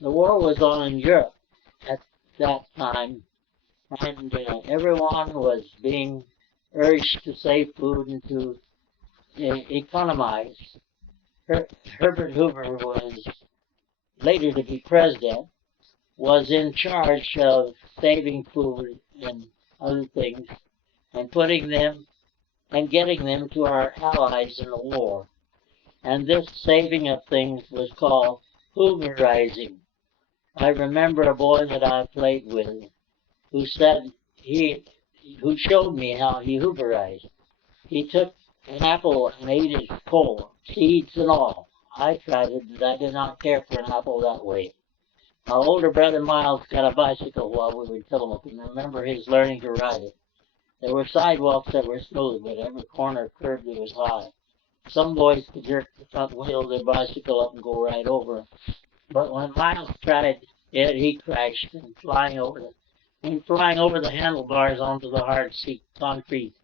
The war was on in Europe at that time, and everyone was being urged to save food and to economize. Herbert Hoover was later to be president, was in charge of saving food and other things and putting them and getting them to our allies in the war. And this saving of things was called Hooverizing. I remember a boy that I played with who said who showed me how he Hooverized. He took an apple and ate its core, seeds and all. I tried it, but I did not care for an apple that way. My older brother Miles got a bicycle while we were in Tillamook, and I remember his learning to ride it. There were sidewalks that were smooth, but every corner curved that was high. Some boys could jerk the front wheel of their bicycle up and go right over. But when Miles tried it, he crashed and flying over the handlebars onto the hard seat concrete,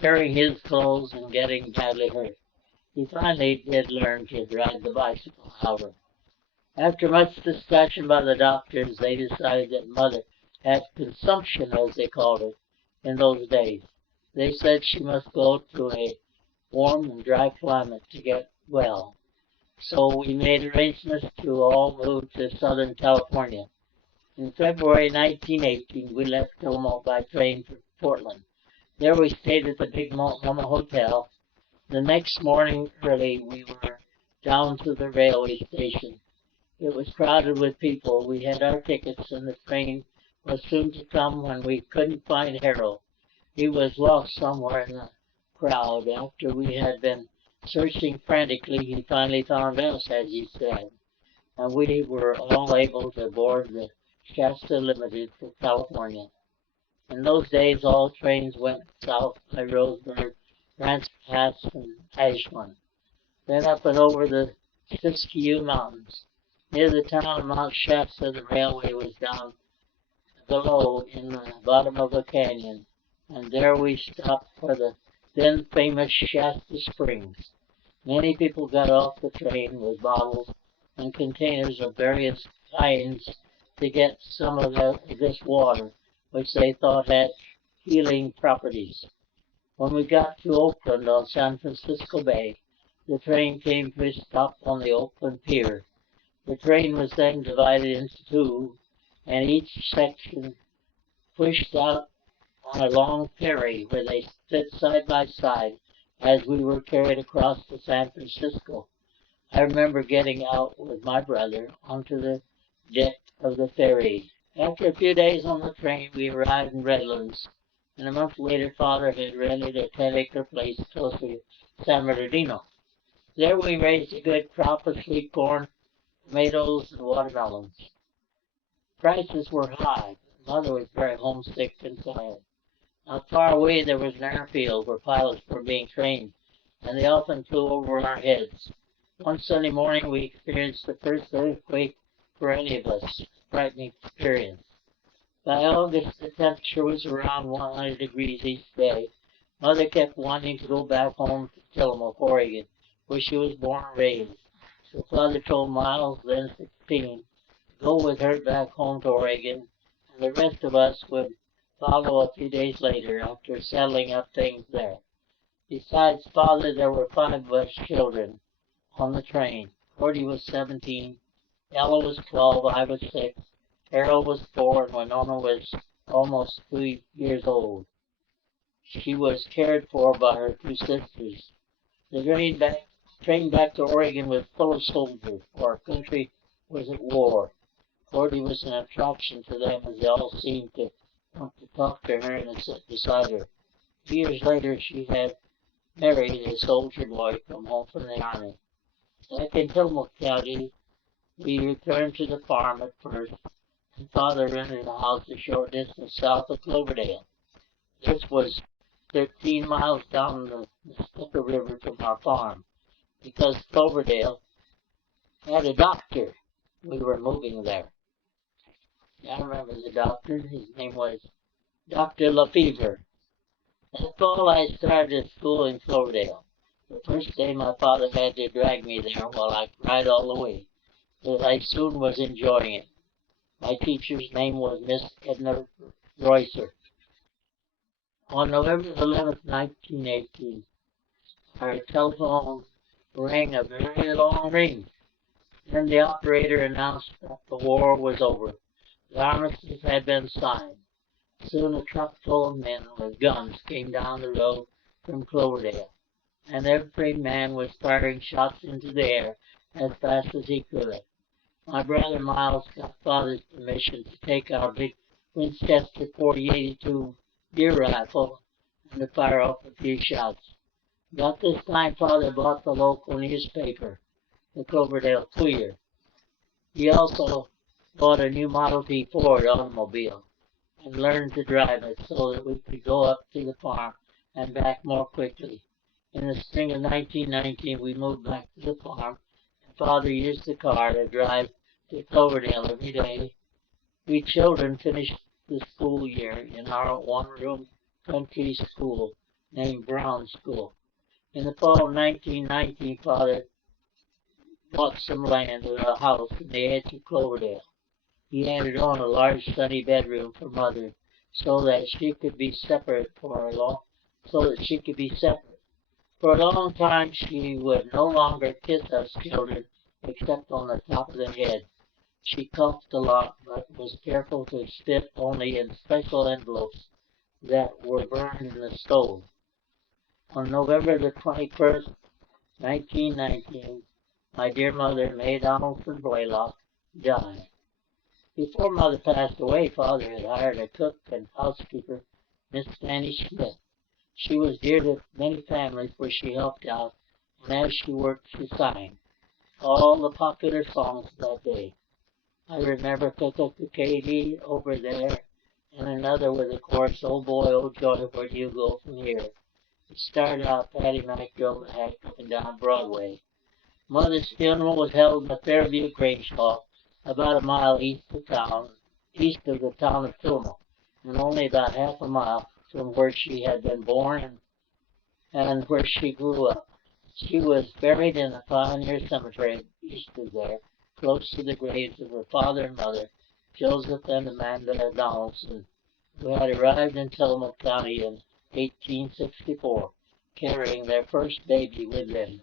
tearing his clothes and getting badly hurt. He finally did learn to ride the bicycle, however. After much discussion by the doctors, they decided that Mother had consumption, as they called it, in those days. They said she must go to a warm and dry climate to get well. So we made arrangements to all move to Southern California. In February 1918, we left Tillamook by train for Portland. There we stayed at the Big Mama Hotel. The next morning early, we were down to the railway station. It was crowded with people. We had our tickets, and the train was soon to come when we couldn't find Harold. He was lost somewhere in the crowd. After we had been searching frantically, he finally found us, as he said, and we were all able to board the Shasta Limited for California. In those days, all trains went south by Roseburg, Grants Pass, and Ashland, then up and over the Siskiyou Mountains. Near the town of Mount Shasta, the railway was down below in the bottom of a canyon, and there we stopped for the then famous Shasta Springs. Many people got off the train with bottles and containers of various kinds to get some of this water, which they thought had healing properties. When we got to Oakland on San Francisco Bay, the train came to a stop on the Oakland Pier. The train was then divided into two, and each section pushed out on a long ferry where they stood side by side as we were carried across to San Francisco. I remember getting out with my brother onto the deck of the ferry. After a few days on the train, we arrived in Redlands, and a month later, Father had rented a 10-acre place close to San Bernardino. There we raised a good crop of sweet corn, tomatoes, and watermelons. Prices were high. Mother was very homesick and sad. Not far away there was an airfield where pilots were being trained, and they often flew over our heads. One Sunday morning we experienced the first earthquake for any of us, a frightening experience. By August the temperature was around 100 degrees each day. Mother kept wanting to go back home to Tillamook, Oregon, where she was born and raised. So Father told Miles, then 16, to go with her back home to Oregon, and the rest of us would follow a few days later after settling up things there. Besides Father, there were 5 of us children on the train. Cordy was 17, Ella was 12, I was 6, Harold was 4, and Winona was almost 2 years old. She was cared for by her 2 sisters. The train back to Oregon was full of soldiers, for our country was at war. Cordy was an attraction to them, as they all seemed to want to talk to her and sit beside her. 2 years later, she had married a soldier boy come home from the army. Back in Tillamook County, we returned to the farm at first, and Father rented a house a short distance south of Cloverdale. This was 13 miles down the Mississippi River from our farm. Because Cloverdale had a doctor, we were moving there. I remember the doctor. His name was Dr. Lefevre. That fall I started school in Cloverdale. The first day my father had to drag me there while I cried all the way. but I soon was enjoying it. My teacher's name was Miss Edna Roycer. On November 11th, 1918, our telephone rang a very long ring. Then the operator announced that the war was over. The armistice had been signed. Soon a truck full of men with guns came down the road from Cloverdale, and every man was firing shots into the air as fast as he could. My brother Miles got Father's permission to take our big Winchester 4082 deer rifle and to fire off a few shots. About this time, Father bought the local newspaper, the Cloverdale Queer. He also bought a new Model T Ford automobile and learned to drive it so that we could go up to the farm and back more quickly. In the spring of 1919, we moved back to the farm, and Father used the car to drive to Cloverdale every day. We children finished the school year in our one-room country school named Brown School. In the fall of 1919, Father bought some land and a house in the edge of Cloverdale. He added on a large sunny bedroom for Mother so that she could be separate. For a long time, she would no longer kiss us children except on the top of the head. She coughed a lot, but was careful to spit only in special envelopes that were burned in the stove. On November the 21st, 1919, my dear mother, May Donaldson Blaylock, died. Before Mother passed away, Father had hired a cook and housekeeper, Miss Fanny Smith. She was dear to many families where she helped out, and as she worked, she sang all the popular songs that day. I remember Katie over there, and another with the chorus, "Oh boy, oh joy, where do you go from here?" It started out Patty Mac drove the hack up and down Broadway. Mother's funeral was held in the Fairview Grange Hall, about a mile east of the town of Tuma, and only about half a mile from where she had been born and where she grew up. She was buried in the Pioneer Cemetery east of there, close to the graves of her father and mother, Joseph and Amanda Donaldson, who had arrived in Tillamook County in 1864, carrying their first baby with them.